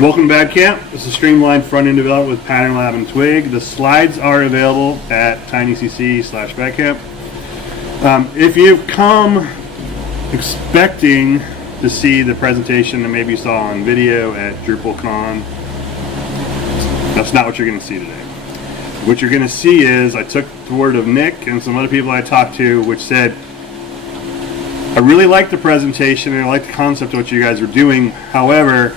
Welcome to Bad Camp. This is Streamlined front-end development with Pattern Lab and Twig. The slides are available at tinycc/badcamp. If you've come expecting to see the presentation that maybe you saw on video at DrupalCon, that's not what you're going to see today. What you're going to see is, I took the word of Nick and some other people I talked to, which said, I really like the presentation and I like the concept of what you guys are doing. However,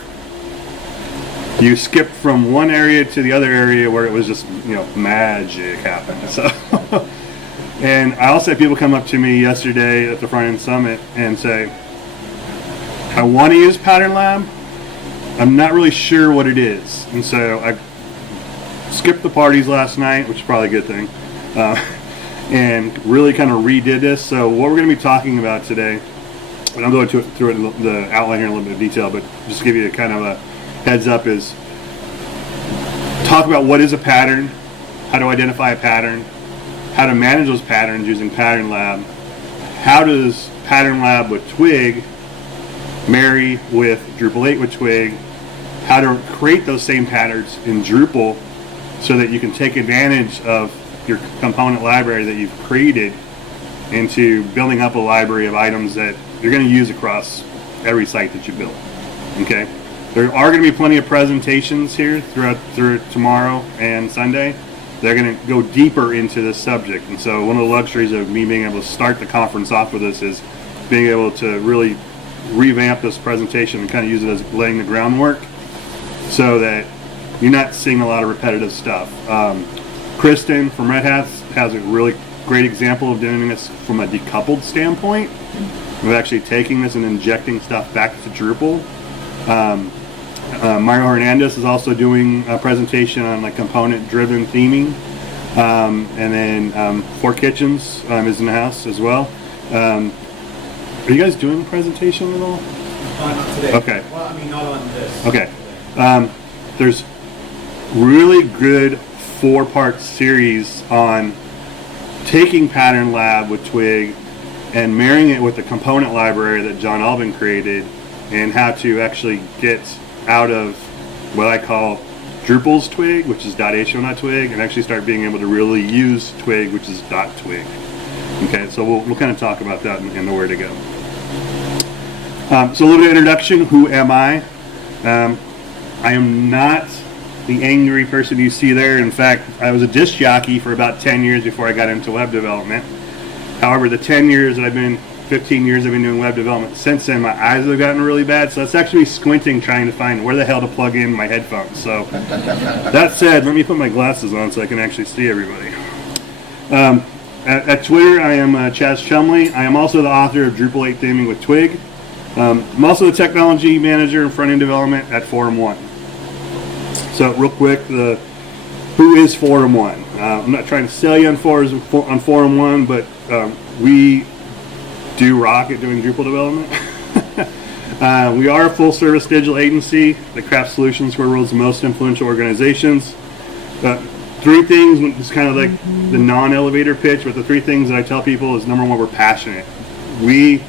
you skipped from one area to the other area where it was just, magic happened. So, and I also had people come up to me yesterday at the Front End Summit and say, I want to use Pattern Lab. I'm not really sure what it is. And so I skipped the parties last night, which is probably a good thing, and really kind of redid this. So what we're going to be talking about today, and I'll go through it in the outline here in a little bit of detail, but just to give you a kind of a heads up, is talk about what is a pattern, how to identify a pattern, how to manage those patterns using Pattern Lab, how does Pattern Lab with Twig marry with Drupal 8 with Twig, how to create those same patterns in Drupal so that you can take advantage of your component library that you've created into building up a library of items that you're going to use across every site that you build. Okay? There are going to be plenty of presentations here through tomorrow and Sunday. They're going to go deeper into this subject. And so one of the luxuries of me being able to start the conference off with this is being able to really revamp this presentation and kind of use it as laying the groundwork so that you're not seeing a lot of repetitive stuff. Kristen from Red Hat has a really great example of doing this from a decoupled standpoint, of actually taking this and injecting stuff back to Drupal. Mario Hernandez is also doing a presentation on like component-driven theming, and then Four Kitchens is in the house as well. Are you guys doing a presentation at all? Not today. Okay. Well, I mean, not on this. Okay. There's really good 4-part series on taking Pattern Lab with Twig and marrying it with the component library that John Albin created, and how to actually get out of what I call Drupal's Twig, which is .html.twig, and actually start being able to really use Twig, which is .twig. Okay, so we'll kind of talk about that and where to go. So a little bit of introduction. Who am I? I am not the angry person you see there. In fact, I was a disc jockey for about 10 years before I got into web development. However, the 15 years I've been doing web development, since then my eyes have gotten really bad, so it's actually squinting trying to find where the hell to plug in my headphones. So that said, let me put my glasses on so I can actually see everybody. At Twitter, I am chaz.chumley. I am also the author of Drupal 8 Theming with Twig. I'm also the technology manager in front-end development at Forum 1. So real quick, who is Forum 1? I'm not trying to sell you on Forum 1, but we do rock at doing Drupal development. We are a full-service digital agency that crafts solutions for the world's most influential organizations. 3 things, it's kind of like the non-elevator pitch, but the 3 things that I tell people is, number 1, we're passionate. We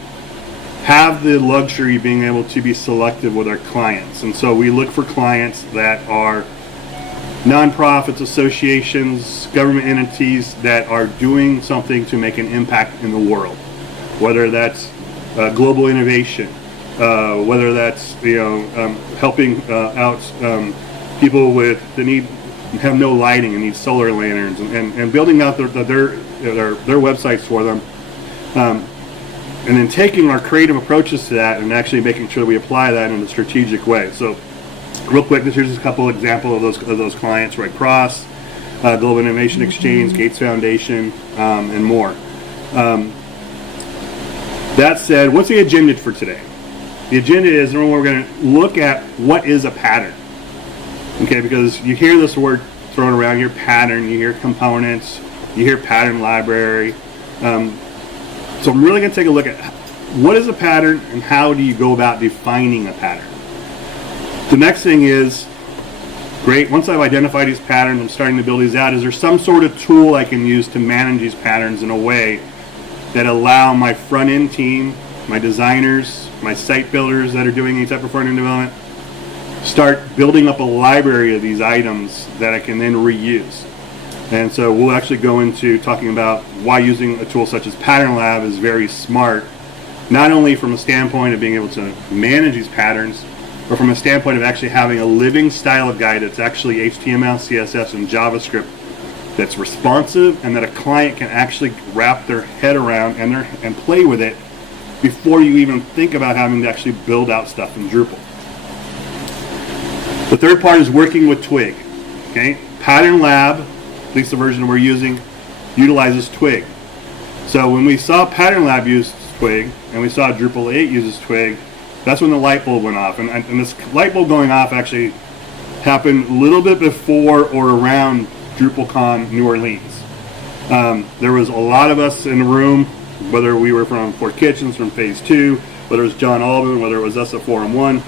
have the luxury of being able to be selective with our clients, and so we look for clients that are nonprofits, associations, government entities that are doing something to make an impact in the world, whether that's global innovation, whether that's helping out people with the need have no lighting and need solar lanterns, and building out their websites for them, and then taking our creative approaches to that and actually making sure we apply that in a strategic way. So real quick, here's just a couple examples of those clients: Red Cross, Global Innovation Exchange, Gates Foundation, and more. That said, what's the agenda for today? The agenda is, number 1, we're going to look at what is a pattern. Okay, because you hear this word thrown around, you hear pattern, you hear components, you hear pattern library. So I'm really going to take a look at what is a pattern and how do you go about defining a pattern. The next thing is, great, once I've identified these patterns, I'm starting to build these out, is there some sort of tool I can use to manage these patterns in a way that allow my front-end team, my designers, my site builders that are doing any type of front-end development, start building up a library of these items that I can then reuse. And so we'll actually go into talking about why using a tool such as Pattern Lab is very smart, not only from a standpoint of being able to manage these patterns, but from a standpoint of actually having a living style guide that's actually HTML, CSS, and JavaScript that's responsive and that a client can actually wrap their head around and play with it before you even think about having to actually build out stuff in Drupal. The third part is working with Twig. Okay, Pattern Lab, at least the version we're using, utilizes Twig. So when we saw Pattern Lab use Twig and we saw Drupal 8 uses Twig, that's when the light bulb went off. And this light bulb going off actually happened a little bit before or around DrupalCon New Orleans. There was a lot of us in the room, whether we were from Fort Kitchens, from Phase 2, whether it was John Alban, whether it was us at Forum 1,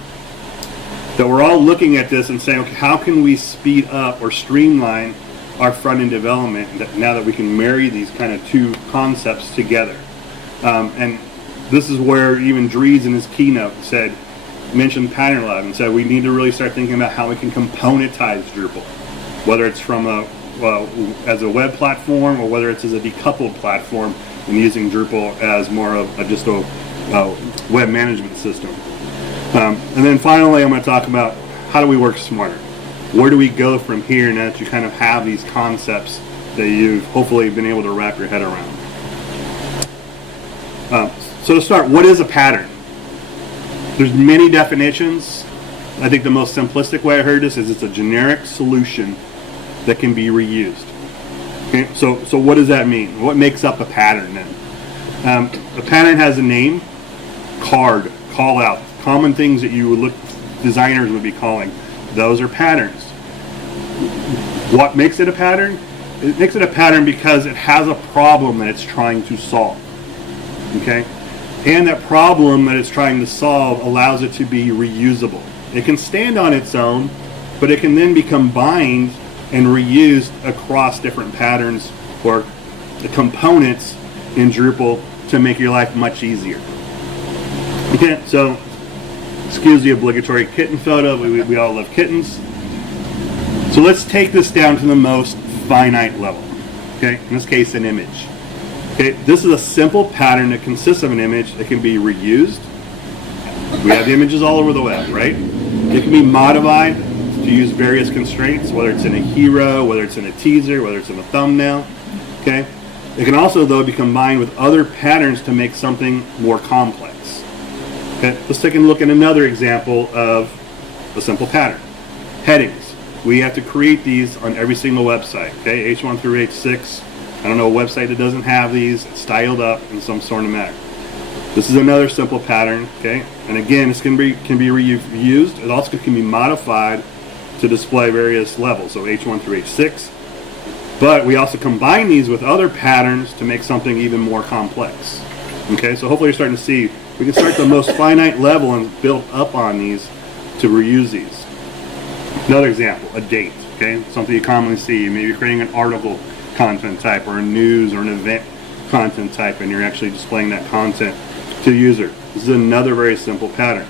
that we're all looking at this and saying, okay, how can we speed up or streamline our front-end development now that we can marry these kind of two concepts together? And this is where even Dries in his keynote mentioned Pattern Lab and said we need to really start thinking about how we can componentize Drupal, whether it's from as a web platform or whether it's as a decoupled platform and using Drupal as more of just a web management system. And then finally, I'm going to talk about how do we work smarter? Where do we go from here now that you kind of have these concepts that you've hopefully been able to wrap your head around? So to start, what is a pattern? There's many definitions. I think the most simplistic way I heard this is it's a generic solution that can be reused. Okay, so what does that mean? What makes up a pattern then? A pattern has a name, card, call out, common things that designers would be calling. Those are patterns. What makes it a pattern? It makes it a pattern because it has a problem that it's trying to solve. Okay? And that problem that it's trying to solve allows it to be reusable. It can stand on its own, but it can then be combined and reused across different patterns or the components in Drupal to make your life much easier. Okay, so excuse the obligatory kitten photo. We all love kittens. So let's take this down to the most finite level. Okay, in this case, an image. Okay, this is a simple pattern that consists of an image that can be reused. We have images all over the web, right? It can be modified to use various constraints, whether it's in a hero, whether it's in a teaser, whether it's in a thumbnail. Okay, it can also, though, be combined with other patterns to make something more complex. Okay, let's take a look at another example of a simple pattern. Headings. We have to create these on every single website. Okay, H1 through H6. I don't know a website that doesn't have these styled up in some sort of manner. This is another simple pattern. Okay, and again, this can be reused. It also can be modified to display various levels, so H1 through H6. But we also combine these with other patterns to make something even more complex. Okay, so hopefully you're starting to see we can start at the most finite level and build up on these to reuse these. Another example, a date. Okay, something you commonly see. Maybe you're creating an article content type or a news or an event content type, and you're actually displaying that content to the user. This is another very simple pattern.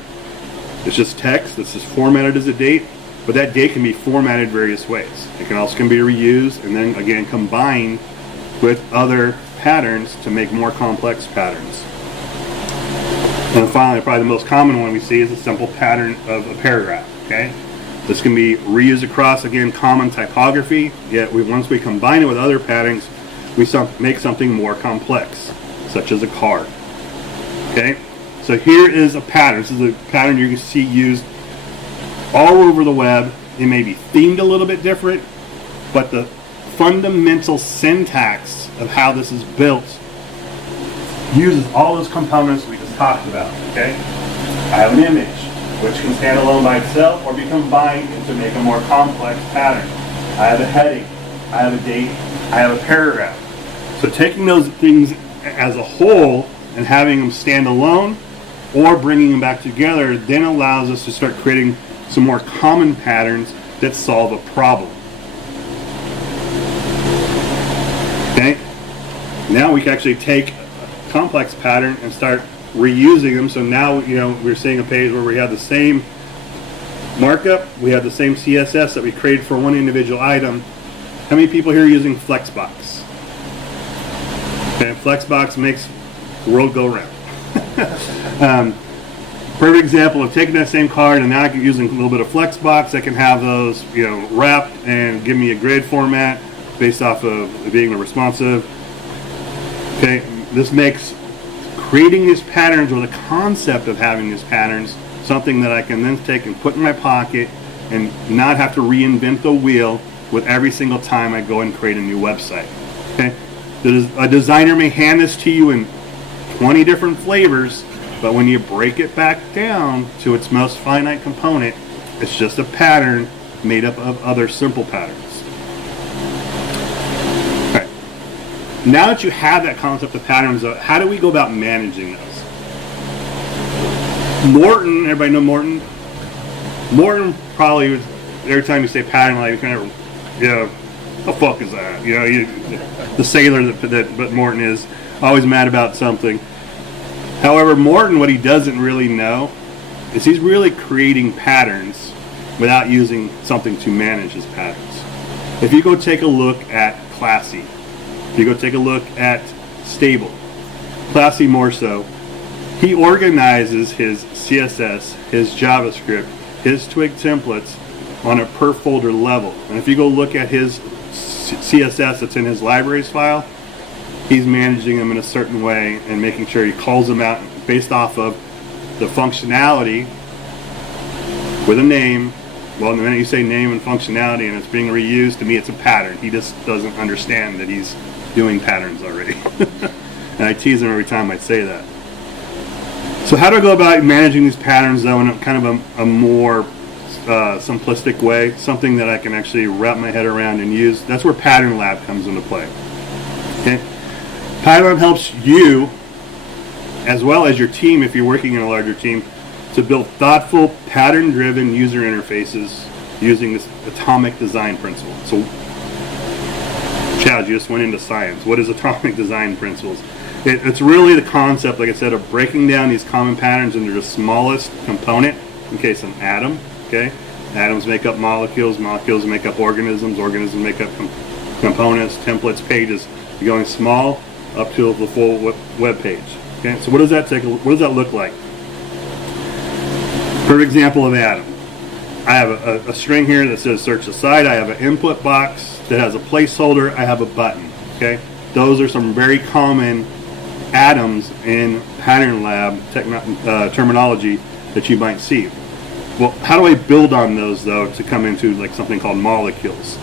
It's just text that's just formatted as a date, but that date can be formatted various ways. It can also be reused and then again combined with other patterns to make more complex patterns. And finally, probably the most common one we see is a simple pattern of a paragraph. Okay, this can be reused across, again, common typography, yet once we combine it with other patterns, we make something more complex, such as a card. Okay, so here is a pattern. This is a pattern you can see used all over the web. It may be themed a little bit different, but the fundamental syntax of how this is built uses all those components we just talked about. Okay, I have an image, which can stand alone by itself or be combined to make a more complex pattern. I have a heading, I have a date, I have a paragraph. So taking those things as a whole and having them stand alone or bringing them back together then allows us to start creating some more common patterns that solve a problem. Okay? Now we can actually take a complex pattern and start reusing them. So now, we're seeing a page where we have the same markup, we have the same CSS that we created for one individual item. How many people here are using Flexbox? Okay, Flexbox makes the world go round. Perfect example of taking that same card and now I can using a little bit of Flexbox. I can have those, wrapped and give me a grid format based off of being responsive. Okay, this makes creating these patterns, or the concept of having these patterns, something that I can then take and put in my pocket and not have to reinvent the wheel with every single time I go and create a new website. Okay, a designer may hand this to you in 20 different flavors, but when you break it back down to its most finite component, it's just a pattern made up of other simple patterns. Okay. Now that you have that concept of patterns, how do we go about managing those? Morton, everybody know Morton? Morton probably, every time you say pattern, like, kind of, the fuck is that? The sailor that Morton is, always mad about something. However, Morton, what he doesn't really know is he's really creating patterns without using something to manage his patterns. If you go take a look at Classy, if you go take a look at Stable, Classy more so, he organizes his CSS, his JavaScript, his Twig templates on a per folder level. And if you go look at his CSS that's in his libraries file, he's managing them in a certain way and making sure he calls them out based off of the functionality with a name. Well, the minute you say name and functionality and it's being reused, to me it's a pattern. He just doesn't understand that he's doing patterns already. And I tease him every time I say that. So how do I go about managing these patterns though in a kind of a more simplistic way, something that I can actually wrap my head around and use? That's where Pattern Lab comes into play. Okay? Pattern Lab helps you, as well as your team, if you're working in a larger team, to build thoughtful, pattern-driven user interfaces using this atomic design principle. So, Chaz, you just went into science. What is atomic design principles? It's really the concept, like I said, of breaking down these common patterns into the smallest component. In case an atom, okay? Atoms make up molecules, molecules make up organisms, organisms make up components, templates, pages. You're going small up to the full web page. Okay, so what does that look like? For example of atom, I have a string here that says search the site. I have an input box that has a placeholder. I have a button. Okay, those are some very common atoms in Pattern Lab terminology that you might see. Well, how do I build on those though to come into like something called molecules?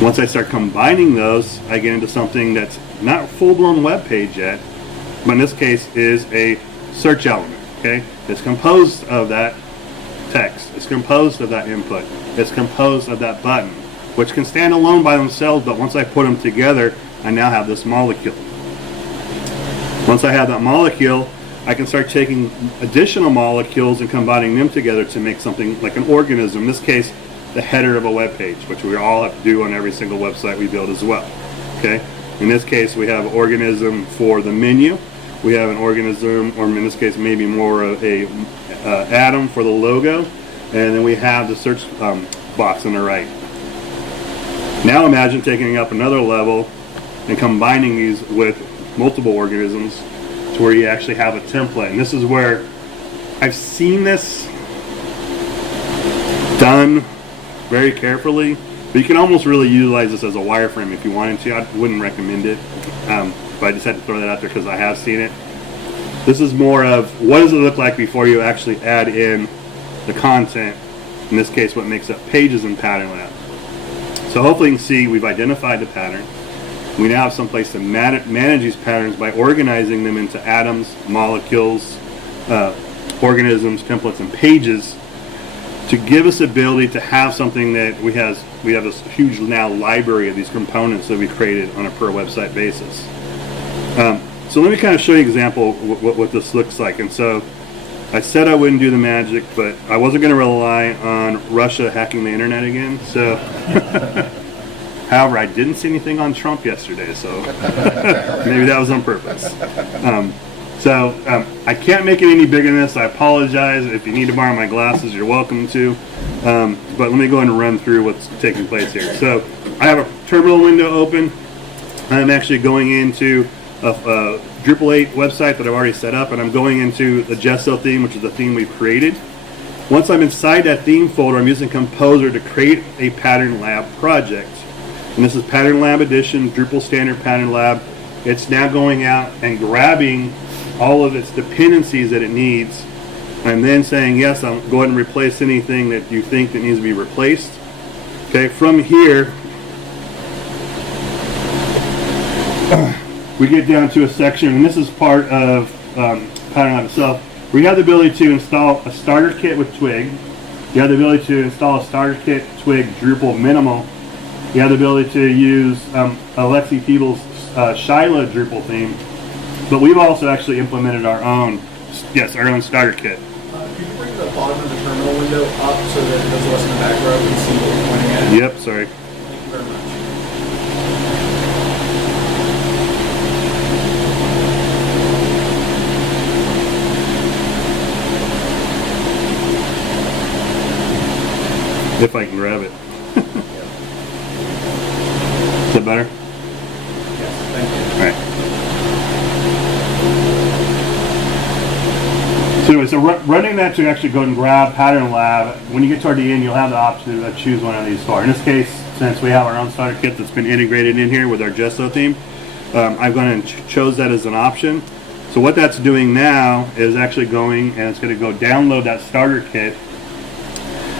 Once I start combining those, I get into something that's not a full-blown web page yet, but in this case is a search element. Okay, it's composed of that text, it's composed of that input, it's composed of that button, which can stand alone by themselves, but once I put them together, I now have this molecule. Once I have that molecule, I can start taking additional molecules and combining them together to make something like an organism. In this case, the header of a web page, which we all have to do on every single website we build as well. Okay, in this case, we have organism for the menu. We have an organism, or in this case, maybe more of a atom for the logo, and then we have the search box on the right. Now imagine taking it up another level and combining these with multiple organisms to where you actually have a template. And this is where I've seen this done very carefully, but you can almost really utilize this as a wireframe if you wanted to. I wouldn't recommend it, but I just had to throw that out there because I have seen it. This is more of what does it look like before you actually add in the content, in this case what makes up pages in Pattern Lab. So hopefully you can see we've identified the pattern. We now have some place to manage these patterns by organizing them into atoms, molecules, organisms, templates, and pages to give us the ability to have something that we have this huge now library of these components that we created on a per website basis. So let me kind of show you an example of what this looks like. And so I said I wouldn't do the magic, but I wasn't going to rely on Russia hacking the internet again. So, however, I didn't see anything on Trump yesterday, so maybe that was on purpose. So I can't make it any bigger than this. I apologize. If you need to borrow my glasses, you're welcome to. But let me go ahead and run through what's taking place here. So I have a terminal window open. I'm actually going into a Drupal 8 website that I've already set up, and I'm going into the Gesso theme, which is the theme we've created. Once I'm inside that theme folder, I'm using Composer to create a Pattern Lab project. And this is Pattern Lab Edition, Drupal Standard Pattern Lab. It's now going out and grabbing all of its dependencies that it needs, and then saying, yes, I'll go ahead and replace anything that you think that needs to be replaced. Okay, from here, we get down to a section, and this is part of Pattern Lab itself. We have the ability to install a starter kit with Twig. You have the ability to install a starter kit Twig Drupal Minimal. You have the ability to use Alexi Feeble's Shyla Drupal theme. But we've also actually implemented our own starter kit. Could you bring the bottom of the terminal window up so that those of us in the back row can see what we're pointing at? Yep, sorry. Thank you very much. If I can grab it. Is that better? Yes, thank you. All right. So anyway, running that to actually go and grab Pattern Lab, when you get toward the end, you'll have the option to choose one of these four. In this case, since we have our own starter kit that's been integrated in here with our Gesso theme, I've gone and chose that as an option. So what that's doing now is actually going and it's going to go download that starter kit.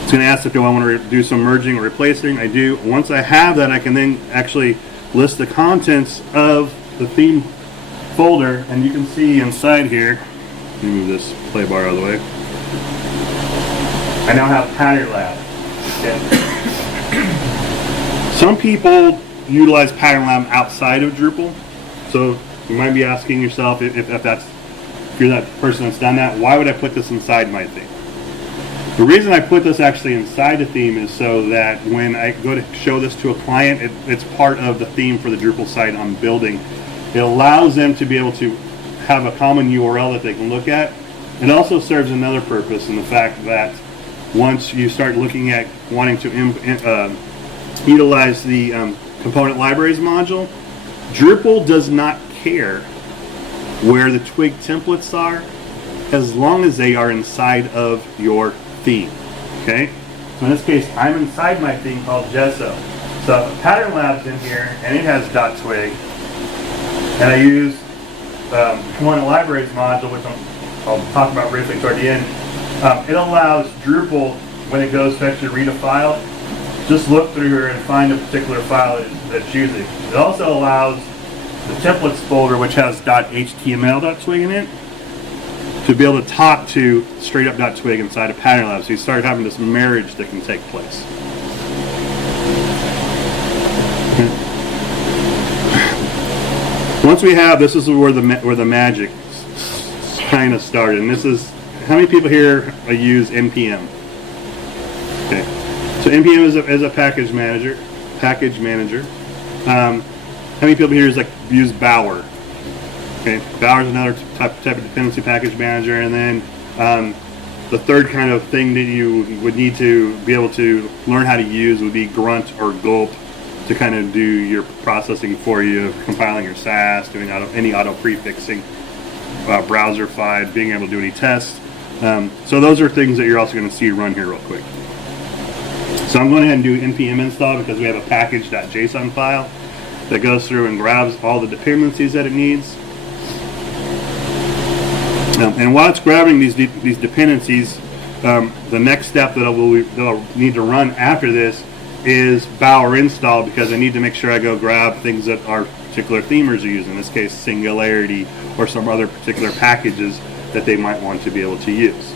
It's going to ask if I want to do some merging or replacing. I do. Once I have that, I can then actually list the contents of the theme folder, and you can see inside here. Let me move this play bar out of the way. I now have Pattern Lab. Okay. Some people utilize Pattern Lab outside of Drupal, so you might be asking yourself if you're that person that's done that, why would I put this inside my theme? The reason I put this actually inside the theme is so that when I go to show this to a client, it's part of the theme for the Drupal site I'm building. It allows them to be able to have a common URL that they can look at. It also serves another purpose in the fact that once you start looking at wanting to utilize the component libraries module, Drupal does not care where the Twig templates are as long as they are inside of your theme. Okay? So in this case, I'm inside my theme called Gesso. So Pattern Lab's in here, and it has .twig, and I use component libraries module, which I'll talk about briefly toward the end. It allows Drupal, when it goes to actually read a file, just look through here and find a particular file that it's using. It also allows the templates folder, which has .html.twig in it, to be able to talk to straight up .twig inside of Pattern Lab. So you start having this marriage that can take place. Once we have, this is where the magic kind of started. And this is, how many people here use NPM? Okay, so NPM is a package manager. How many people here use Bower? Okay, Bower is another type of dependency package manager, and then the third kind of thing that you would need to be able to learn how to use would be Grunt or Gulp to kind of do your processing for you, compiling your SAS, doing any auto prefixing, browser-fied, being able to do any tests. So those are things that you're also going to see run here real quick. So I'm going ahead and do npm install because we have a package.json file that goes through and grabs all the dependencies that it needs. And while it's grabbing these dependencies, the next step that I'll need to run after this is Bower install, because I need to make sure I go grab things that our particular themers are using, in this case Singularity or some other particular packages that they might want to be able to use.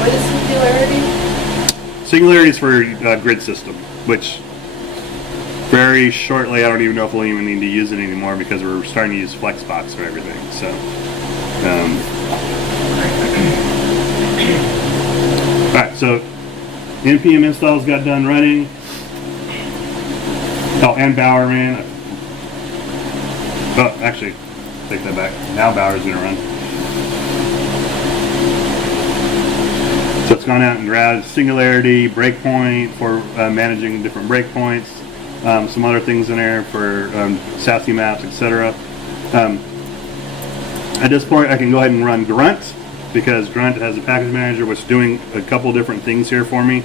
What is Singularity? Singularity is for grid system, which very shortly, I don't even know if we'll even need to use it anymore because we're starting to use Flexbox for everything. So, all right, so npm installs got done running. Oh, and Bower ran. Oh, actually, take that back. Now Bower's going to run. So it's gone out and grabbed Singularity, Breakpoint for managing different breakpoints, some other things in there for SASE maps, etc. At this point, I can go ahead and run Grunt, because Grunt has a package manager which is doing a couple different things here for me.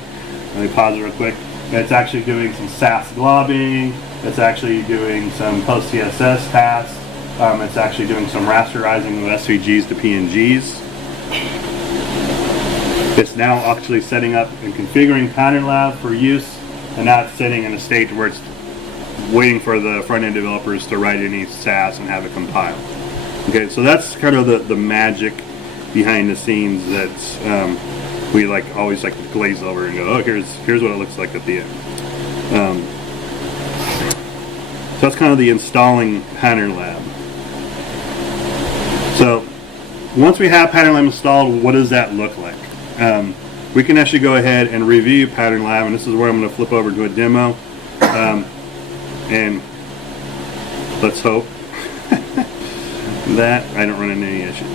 Let me pause it real quick. It's actually doing some SAS globbing. It's actually doing some post CSS tasks. It's actually doing some rasterizing of SVGs to PNGs. It's now actually setting up and configuring Pattern Lab for use, and now it's sitting in a state where it's waiting for the front-end developers to write any SAS and have it compile. Okay, so that's kind of the magic behind the scenes that we always like to glaze over and go, oh, here's what it looks like at the end. So that's kind of the installing Pattern Lab. So once we have Pattern Lab installed, what does that look like? We can actually go ahead and review Pattern Lab, and this is where I'm going to flip over to a demo, and let's hope that I don't run into any issues.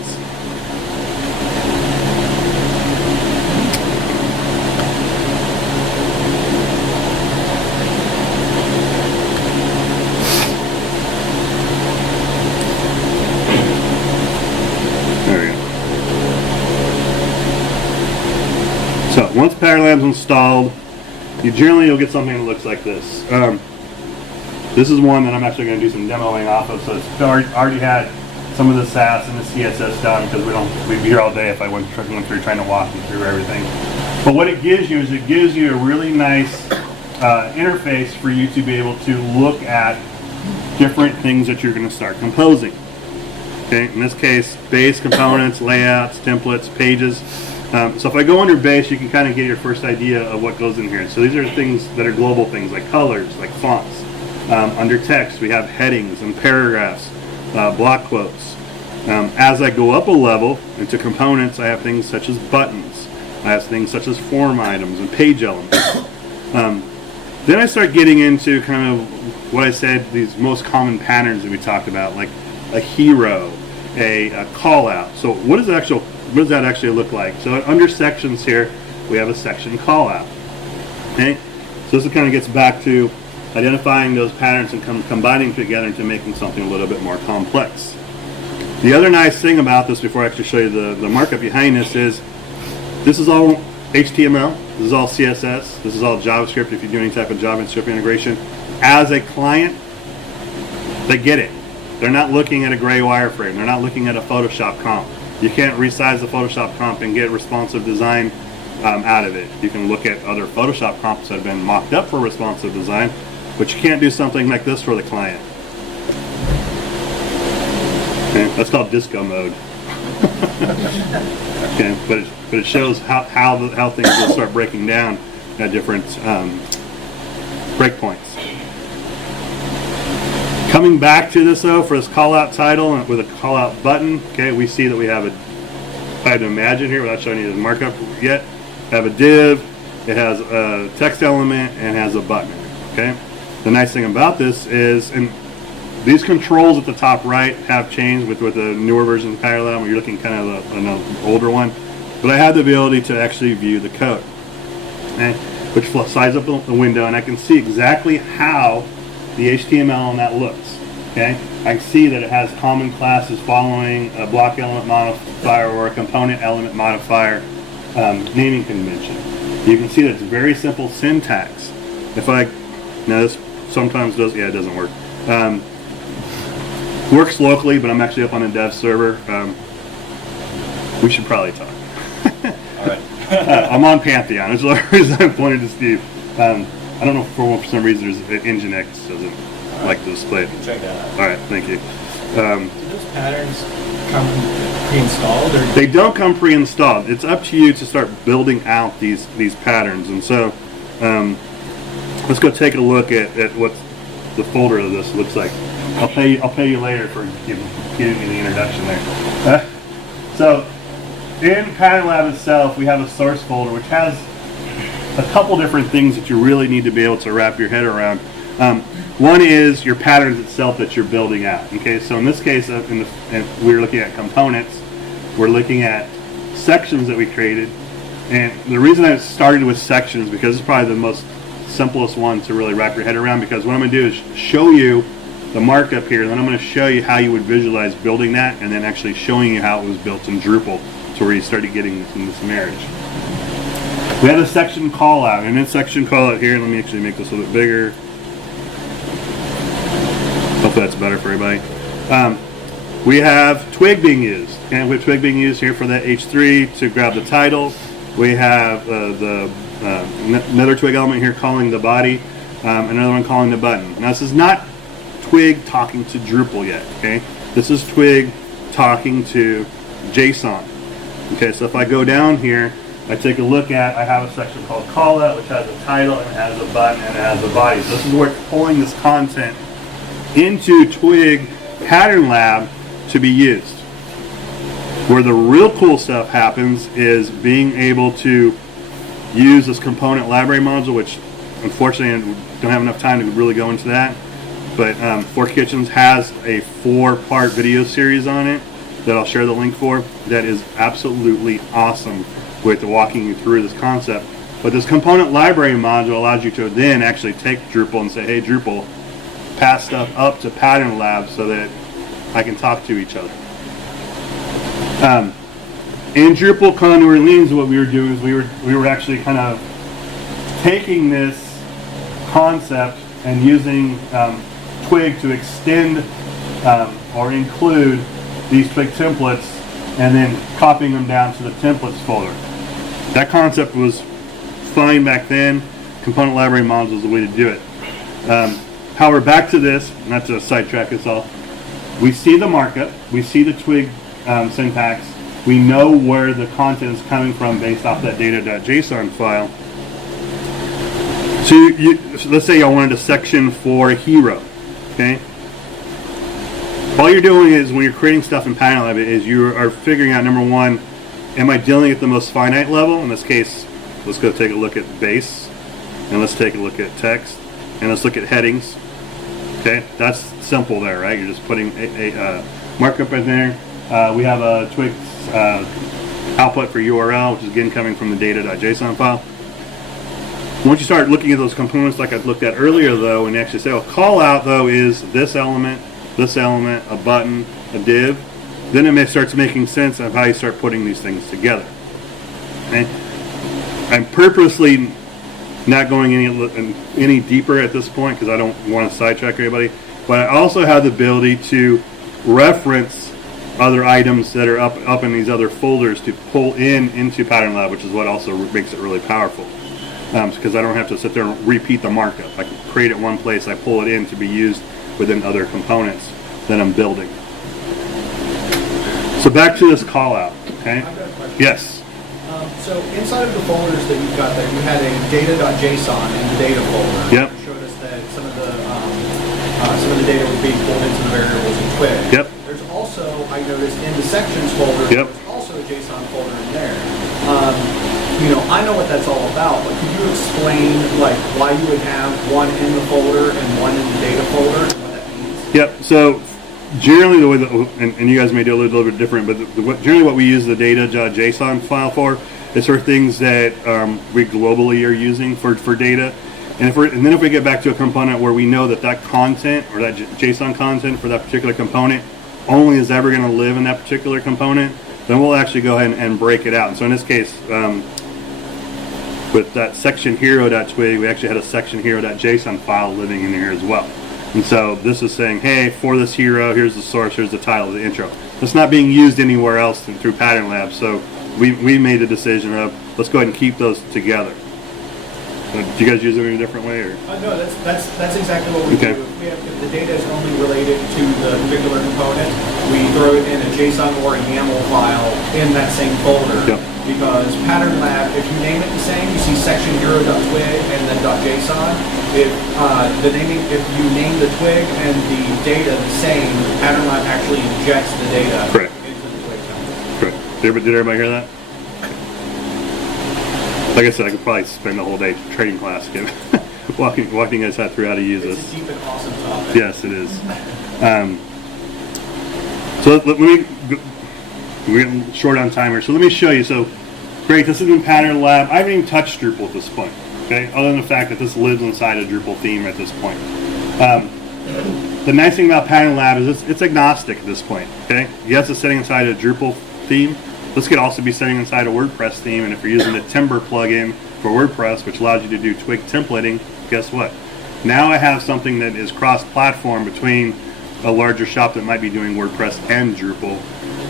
So once Pattern Lab's installed, you'll get something that looks like this. This is one that I'm actually going to do some demoing off of. So it's already had some of the SAS and the CSS done, because we'd be here all day if I went through trying to walk you through everything. But what it gives you is it gives you a really nice interface for you to be able to look at different things that you're going to start composing. Okay, in this case, base, components, layouts, templates, pages. So if I go under base, you can kind of get your first idea of what goes in here. So these are things that are global things, like colors, like fonts. Under text, we have headings and paragraphs, block quotes. As I go up a level into components, I have things such as buttons. I have things such as form items and page elements. Then I start getting into kind of what I said, these most common patterns that we talked about, like a hero, a call out. So what does that actually look like? So under sections here, we have a section call out. Okay, so this kind of gets back to identifying those patterns and combining together to making something a little bit more complex. The other nice thing about this, before I actually show you the markup behind this, is this is all HTML, this is all CSS, this is all JavaScript if you do any type of JavaScript integration. As a client, they get it. They're not looking at a gray wireframe. They're not looking at a Photoshop comp. You can't resize the Photoshop comp and get responsive design out of it. You can look at other Photoshop comps that have been mocked up for responsive design, but you can't do something like this for the client. Okay, that's called disco mode. Okay, but it shows how things will start breaking down at different breakpoints. Coming back to this though, for this call out title and with a call out button, okay, we see that we have if I had to imagine here without showing you the markup yet, I have a div, it has a text element, and has a button. Okay, the nice thing about this is, and these controls at the top right have changed with the newer version of Pattern Lab, where you're looking kind of an older one, but I have the ability to actually view the code, okay, which slides up the window, and I can see exactly how the HTML on that looks. Okay, I can see that it has common classes following a block element modifier or a component element modifier naming convention. You can see that it's very simple syntax. Now this sometimes does, yeah, it doesn't work. Works locally, but I'm actually up on a dev server. We should probably talk. All right. I'm on Pantheon. That's the reason I pointed to Steve. I don't know, for some reason Nginx doesn't like to display it. Check that out. All right, thank you. Do those patterns come pre-installed, or they don't come pre-installed. It's up to you to start building out these patterns. And so let's go take a look at what the folder of this looks like. I'll pay you later for giving me the introduction there. So in Pattern Lab itself, we have a source folder which has a couple different things that you really need to be able to wrap your head around One is your patterns itself that you're building out. Okay, so in this case, if we're looking at components, we're looking at sections that we created. And the reason I started with sections because it's probably the most simplest one to really wrap your head around, because what I'm going to do is show you the markup here, and then I'm going to show you how you would visualize building that, and then actually showing you how it was built in Drupal to where you started getting this marriage. We have a section call out, and in section call out here, let me actually make this a little bit bigger. Hopefully that's better for everybody. We have twig being used. Okay, we have twig being used here for that H3 to grab the title. We have another twig element here calling the body, another one calling the button. Now this is not twig talking to Drupal yet. Okay, this is twig talking to JSON. Okay, so if I go down here, I take a look at, I have a section called callout, which has a title and it has a button and it has a body. So this is where it's pulling this content into Twig Pattern Lab to be used. Where the real cool stuff happens is being able to use this component library module, which unfortunately I don't have enough time to really go into that. But Fork Kitchens has a 4-part video series on it that I'll share the link for that is absolutely awesome with walking you through this concept. But this component library module allows you to then actually take Drupal and say, hey Drupal, pass stuff up to Pattern Lab so that I can talk to each other. In Drupal Con New Orleans, what we were doing is we were actually kind of taking this concept and using Twig to extend or include these Twig templates and then copying them down to the templates folder. That concept was fine back then. Component library module is the way to do it. However, back to this, not to sidetrack us all, we see the markup, we see the Twig syntax, we know where the content is coming from based off that data.json file. So let's say y'all wanted a section for a hero, okay? All you're doing is when you're creating stuff in Pattern Lab is you are figuring out, number one, am I dealing at the most finite level? In this case, let's go take a look at base, and let's take a look at text, and let's look at headings. Okay, that's simple there, right? You're just putting a markup in there. We have a Twig output for URL, which is again coming from the data.json file. Once you start looking at those components like I looked at earlier though, and you actually say, oh, call out though is this element, a button, a div, then it starts making sense of how you start putting these things together. Okay? I'm purposely not going any deeper at this point because I don't want to sidetrack everybody, but I also have the ability to reference other items that are up in these other folders to pull into Pattern Lab, which is what also makes it really powerful. Because I don't have to sit there and repeat the markup. I can create it one place, I pull it in to be used within other components that I'm building. So back to this call out, okay? I've got a question. Yes. So inside of the folders that you've got there, you had a data.json in the data folder. Yep. It showed us that some of the data was being pulled into the variables in Twig. Yep. There's also, I noticed, in the sections folder, Yep. there's also a JSON folder in there. I know what that's all about, but could you explain like why you would have one in the folder and one in the data folder and what that means? Yep. So generally the way that, and you guys may do a little bit different, but generally what we use the data.json file for is for things that we globally are using for data. And then if we get back to a component where we know that content or that JSON content for that particular component only is ever going to live in that particular component, then we'll actually go ahead and break it out. And so in this case, with that section hero.twig, we actually had a section hero.json file living in here as well. And so this is saying, hey, for this hero, here's the source, here's the title, the intro. It's not being used anywhere else through Pattern Lab, so we made the decision of let's go ahead and keep those together. Do you guys use it in a different way, or? No, that's exactly what we do. If the data is only related to the particular component, we throw it in a JSON or a YAML file in that same folder. Yep. Because Pattern Lab, if you name it the same, you see section hero.twig and then .json. If you name the twig and the data the same, Pattern Lab actually injects the data Correct. into the twig template. Correct. Did everybody hear that? Like I said, I could probably spend the whole day training class again. walking you guys through how to use It's this. a deep and awesome topic. Yes, it is. So let me, we're getting short on time here. So let me show you. So great, this is in Pattern Lab. I haven't even touched Drupal at this point, okay? Other than the fact that this lives inside a Drupal theme at this point. The nice thing about Pattern Lab is it's agnostic at this point, okay? Yes, it's sitting inside a Drupal theme. This could also be sitting inside a WordPress theme, and if you're using the Timber plugin for WordPress, which allows you to do Twig templating, guess what? Now I have something that is cross-platform between a larger shop that might be doing WordPress and Drupal,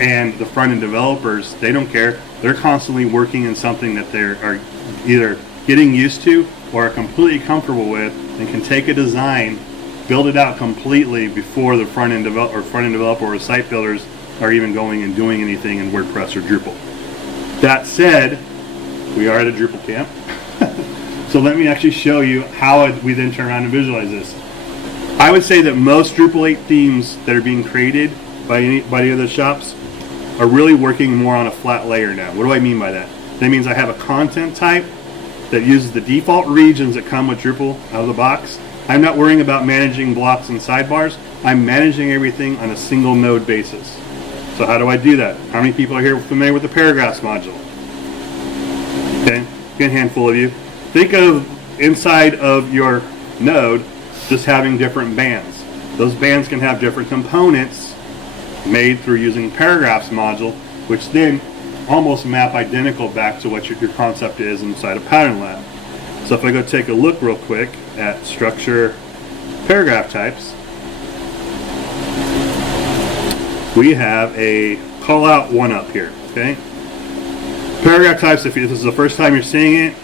and the front-end developers. They don't care. They're constantly working in something that they are either getting used to or are completely comfortable with, and can take a design, build it out completely before the front-end developer or site builders are even going and doing anything in WordPress or Drupal. That said, we are at a Drupal camp. So let me actually show you how we then turn around and visualize this. I would say that most Drupal 8 themes that are being created by any of the shops are really working more on a flat layer now. What do I mean by that? That means I have a content type that uses the default regions that come with Drupal out of the box. I'm not worrying about managing blocks and sidebars. I'm managing everything on a single node basis. So how do I do that? How many people are here familiar with the paragraphs module? Okay, get a handful of you. Think of inside of your node just having different bands. Those bands can have different components made through using paragraphs module, which then almost map identical back to what your concept is inside of Pattern Lab. So if I go take a look real quick at structure paragraph types, we have a call out one up here, okay? Paragraph types, if this is the first time you're seeing it,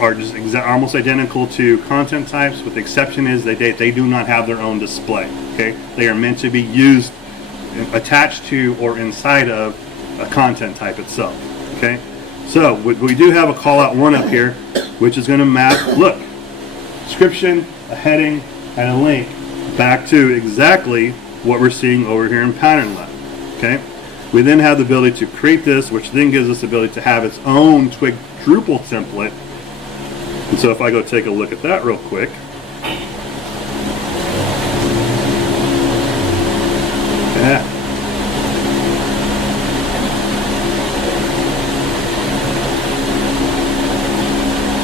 are just almost identical to content types, with the exception is they do not have their own display, okay? They are meant to be used, attached to, or inside of a content type itself, okay? So we do have a call out one up here, which is going to map, look, description, a heading, and a link back to exactly what we're seeing over here in Pattern Lab, okay? We then have the ability to create this, which then gives us the ability to have its own Twig Drupal template. And so if I go take a look at that real quick, yeah.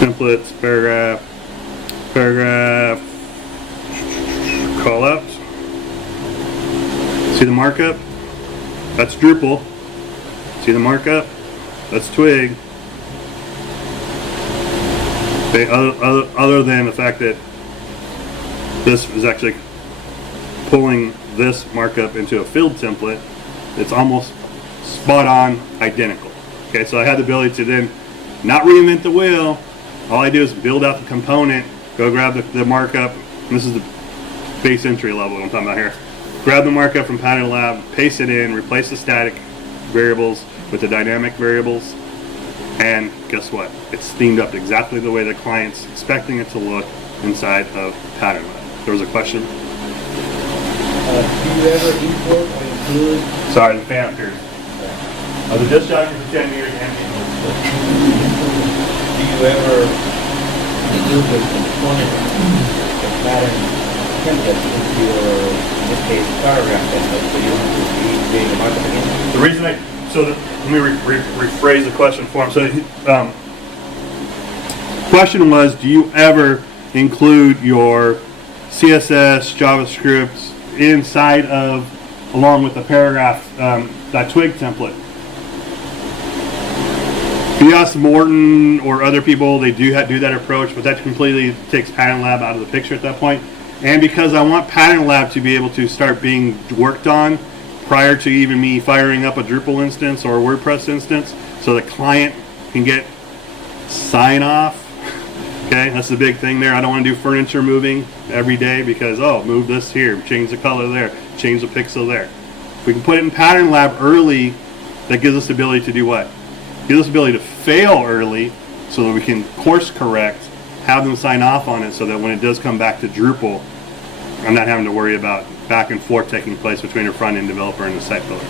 Templates, paragraph, call out. See the markup? That's Drupal. See the markup? That's Twig. Okay, other than the fact that this is actually pulling this markup into a field template, it's almost spot on identical. Okay, so I had the ability to then not reinvent the wheel. All I do is build out the component, go grab the markup, and this is the base entry level I'm talking about here. Grab the markup from Pattern Lab, paste it in, replace the static variables with the dynamic variables, and guess what? It's themed up exactly the way the client's expecting it to look inside of Pattern Lab. There was a question? Do you ever import or include? Sorry, the fan appeared. I was a disc jockey for 10 years and Do you ever include the component, the pattern template into your, in this case, paragraph template, so you don't have to recreate the markup again? the reason let me rephrase the question for him. So, question was, do you ever include your CSS, JavaScript inside of, along with the paragraph, that Twig template? If you ask Morton or other people, they do that approach, but that completely takes Pattern Lab out of the picture at that point. And because I want Pattern Lab to be able to start being worked on prior to even me firing up a Drupal instance or a WordPress instance, so the client can get sign off. Okay, that's the big thing there. I don't want to do furniture moving every day because, oh, move this here, change the color there, change the pixel there. If we can put it in Pattern Lab early, that gives us the ability to do what? Gives us the ability to fail early so that we can course correct, have them sign off on it so that when it does come back to Drupal, I'm not having to worry about back and forth taking place between a front-end developer and the site builder.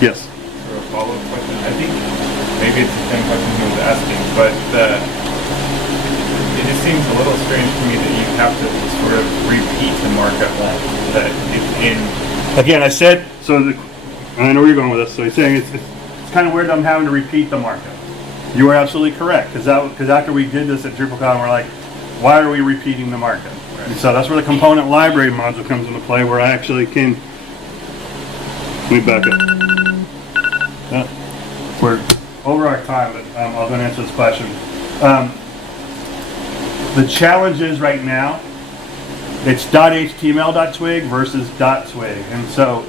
Yes? For a follow-up question, I think maybe it's the same question he was asking, but it is just seems a little strange to me that you have to sort of repeat the markup that in. Again, I said, I know where you're going with this. So he's saying it's kind of weird that I'm having to repeat the markup. You are absolutely correct, because after we did this at DrupalCon, we're like, why are we repeating the markup? Right. So that's where the component library module comes into play, where I actually can, let me back up. We're over our time, but I'll go and answer this question. The challenge is right now, it's .html.twig versus .twig, and so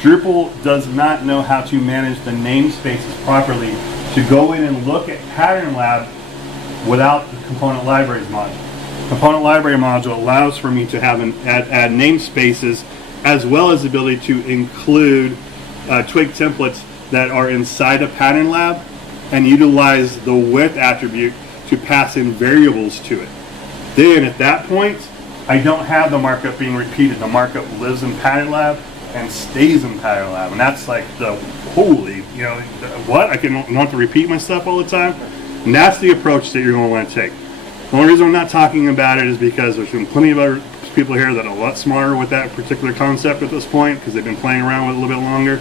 Drupal does not know how to manage the namespaces properly to go in and look at Pattern Lab without the component libraries module. Component library module allows for me to have add namespaces, as well as the ability to include Twig templates that are inside of Pattern Lab and utilize the width attribute to pass in variables to it. Then at that point, I don't have the markup being repeated. The markup lives in Pattern Lab and stays in Pattern Lab. And that's like the holy, what? I don't have to repeat my stuff all the time? And that's the approach that you're going to want to take. The only reason I'm not talking about it is because there's been plenty of other people here that are a lot smarter with that particular concept at this point, because they've been playing around with it a little bit longer.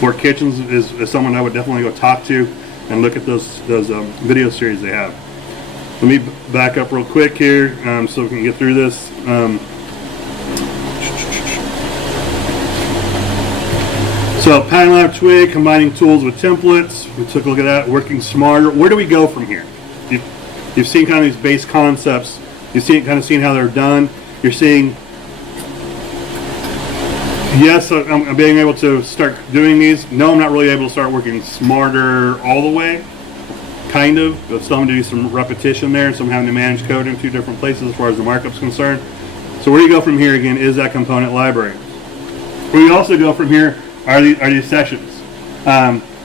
Fort Kitchens is someone I would definitely go talk to and look at those video series they have. Let me back up real quick here so we can get through this. So Pattern Lab Twig, combining tools with templates. We took a look at that, working smarter. Where do we go from here? You've seen kind of these base concepts. You've seen how they're done. You're seeing, yes, I'm being able to start doing these. No, I'm not really able to start working smarter all the way. Kind of, but still I'm doing some repetition there, so I'm having to manage code in two different places as far as the markup's concerned. So where you go from here again is that component library. Where you also go from here are these sessions.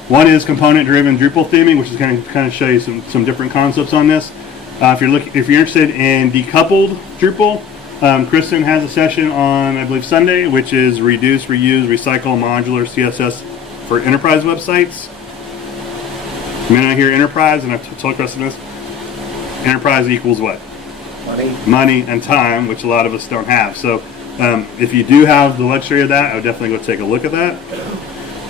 One is component-driven Drupal theming, which is going to kind of show you some different concepts on this. If you're interested in decoupled Drupal, Kristen has a session on, I believe, Sunday, which is reduce, reuse, recycle, modular CSS for enterprise websites. You may not hear enterprise, and I've told Kristen this. Enterprise equals what? Money and time, which a lot of us don't have. So if you do have the luxury of that, I would definitely go take a look at that.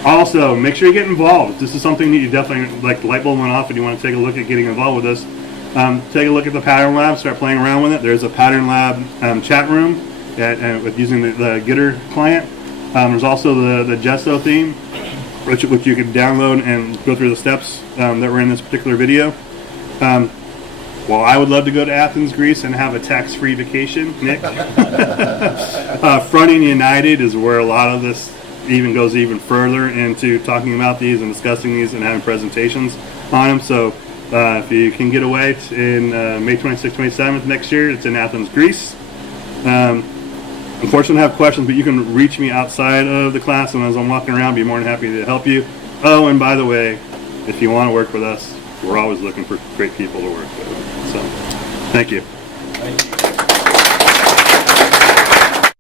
Also, make sure you get involved. This is something that you definitely, like the light bulb went off and you want to take a look at getting involved with this. Take a look at the Pattern Lab, start playing around with it. There's a Pattern Lab chat room with using the Gitter client. There's also the Gesso theme, which you can download and go through the steps that were in this particular video. Well, I would love to go to Athens, Greece and have a tax-free vacation, Nick. Fronting United is where a lot of this even goes even further into talking about these and discussing these and having presentations on them. So if you can get away in May 26th, 27th next year, it's in Athens, Greece. Unfortunately, I have questions, but you can reach me outside of the class, and as I'm walking around, I'll be more than happy to help you. Oh, and by the way, if you want to work with us, we're always looking for great people to work with. So, thank you. Thank you.